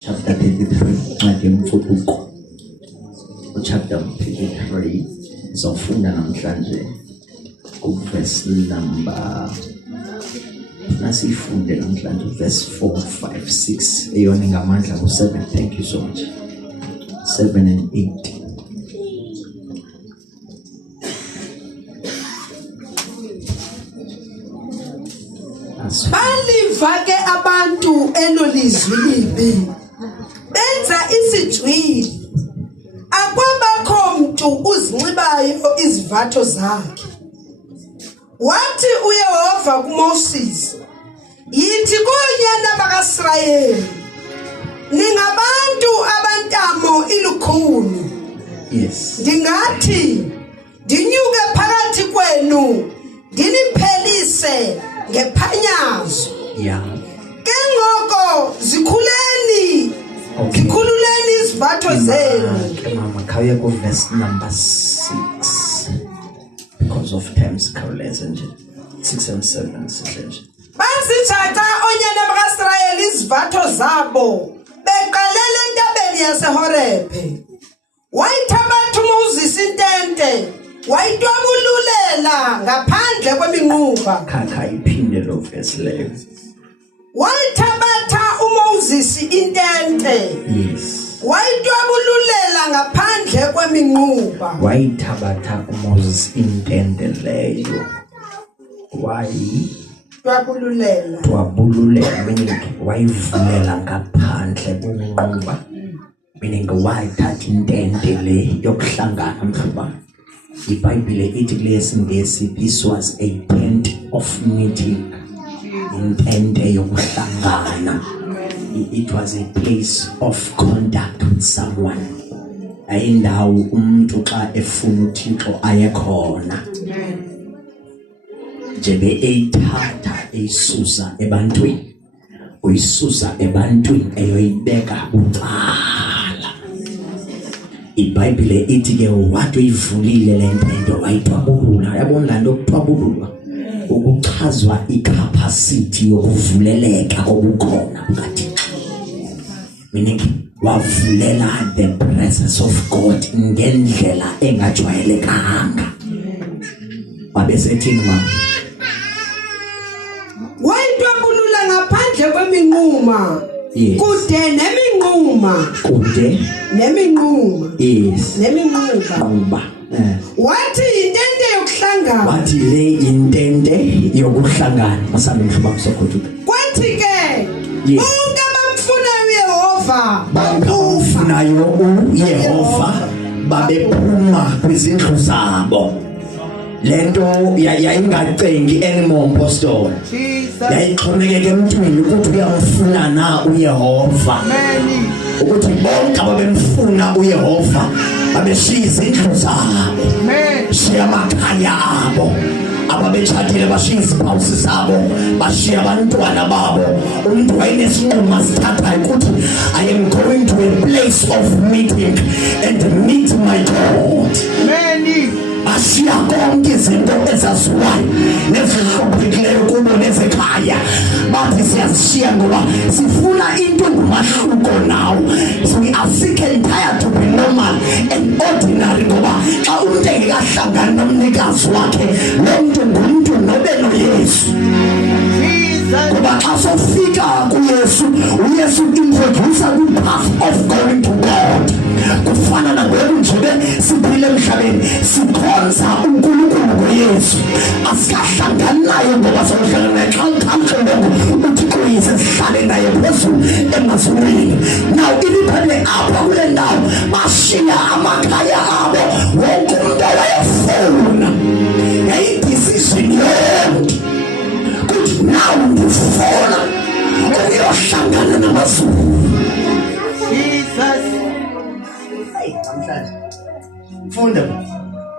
Chapter 33, chapter 33, izofunda namhlanje verse number nasifunde namhlanje verse 4, 5, 6 eyona ngamandla ku7. Thank you so much. 7 and 8. Balivake abantu elolizwi libi benza isijwili akwabakho mntu uzinxibayo izivatho zakhe. Wathi uYehova kuMoses, yithi kunyana bakaIsrayeli, ningabantu abantamo 100. Yes. Ndingathi ndinyuke phakathi kwenu ndiniphelise ngephanyazo. Yeah. Ke ngoko zikhuleni, zikhululeni izivatho zenu. Mama, khawuye ku verse number 6 because of times khawuleza nje 6 and 7 sihle nje. Basithatha onyana bakaIsrayeli izivatho zabo beqalele entabeni yaseHorebhe. Wayithabatha uMoses intente wayitwabululela ngaphandle kweminquba. Khakha iphinde lo verse leyo. Wayithabatha uMoses intente. Yes. Wayitwabululela ngaphandle kweminquba. Wayithabatha uMoses intente leyo. Twabululela meaning wayivulela ngaphandle kweminquba. Meaning wayithatha intente le yokuhlangana mhlaba. iBhayibhile ithi kulesingesi this was a tent of meeting. Intente yokuhlangana. It was a place of contact with someone. Ayindawo umuntu xa efuna uThixo ayekhona. Jebe eyithatha eyisusa ebantwini. Uyisusa ebantwini eyoyibeka ucala. iBhayibhile ithi ke wathi uyivulile lento wayitwabulula. Yabona lanto yokutwabulula ukuchazwa icapacity yokuvuleleka okukhona kukaThixo. Meaning wavulela the presence of God ngendlela engajwayelekanga. Wabesethini mama? Wayitwabulula ngaphandle kweminquma. Kude neminquma. Kude neminquma. Yes. Neminquma. Wathi intente yokuhlangana. Wathi le intente yokuhlangana. Masambe mhlobo msokothuka. Kwathi ke bonke abamfunayo uYehova babephuma kwizindlu zabo. Lento yayingacengi anymore apostol. Yayixhomekeke emntwini ukuthi uyamfuna na uYehova. Ukuthi bonke ababemfuna uYehova babeshiya izindlu zabo. Shiya amakhaya abo. Ababetshatile bashiya izipawusi zabo, bashiya abantwana babo. Umuntu wayenesinqumo asithathayo ukuthi I am going to a place of meeting and meet my God. Bashiya konke izinto ezaziwayo nezihluphekileyo kubo nezekhaya. Bathi siyazishiya ngoba sifuna into engumahluko nawo. So we are sick and tired to be normal and ordinary ngoba xa umuntu engekahlangani nomnikazi wakhe lo muntu ngumuntu nobe noYesu. Ngoba xa sofika kuYesu, uYesu introduce the path of going to God. Kufana nangokunjebe siphile emhlabeni sikhonza uNkulunkulu ngoYesu. Asikahlangani naye ngoba sohlangana naye xa uThixo uThixo yise sihlale naye phezulu emazulwini. Now iliphele apha kule ndawo bashiya amakhaya abo. Wonke umuntu wayefuna yayidecision yonke. Kuthi now ndifuna ukuyohlangana namazulu. Funda.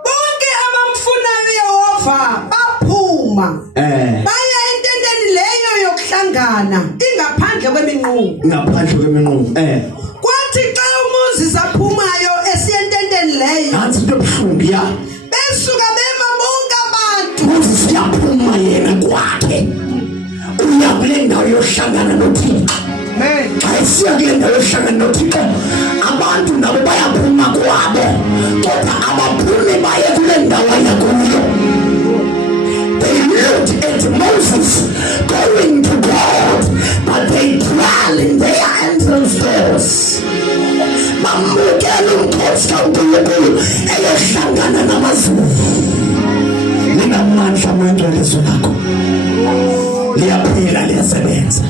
Bonke abamfunayo uYehova baphuma. Baya ententeni leyo yokuhlangana ingaphandle kweminqubo. Ngaphandle kweminqubo. Kwathi xa uMoses aphumayo esiyententeni leyo. Nansi into ebuhlungu ya. Besuka bema bonke abantu. Moses uyaphuma yena kwakhe. Uya kule ndawo yohlangana noThixo. xa isiya kule ndawo ehlangana nothixo abantu nabo bayaphuma kwabo kodwa abaphumi baye kule ndawo ayakuyo. They looked at Moses going to God, but they dwell in their entrance doors. Bamukela uMkhosi kaNkulunkulu eyohlangana namazulu. Linamandla manje lizwi lakho. Liyaphila liyasebenza.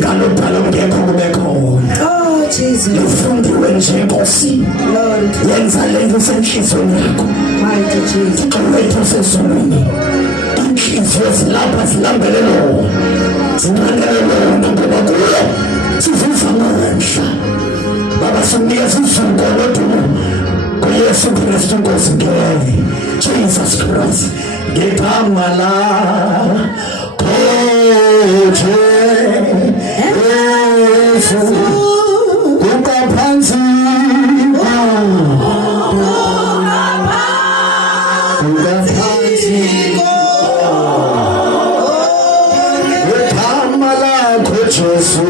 Ngalodala ungekho kube khona. Oh Jesus. Lifundiwe nje Nkosi. Lord. Yenza lento senhlizweni yakho. Mighty Jesus. Kwethu sesonweni. Inhliziyo zilapha zilambele lo. Zinqandele lona ngoba kulo sivuza amandla. Baba sinika sizuko lodumo. KuYesu Kristu Nkosi ngeke. Jesus Christ. Ngegama lakho Yesu ukaphansi ukaphansi ngegama lakho Jesu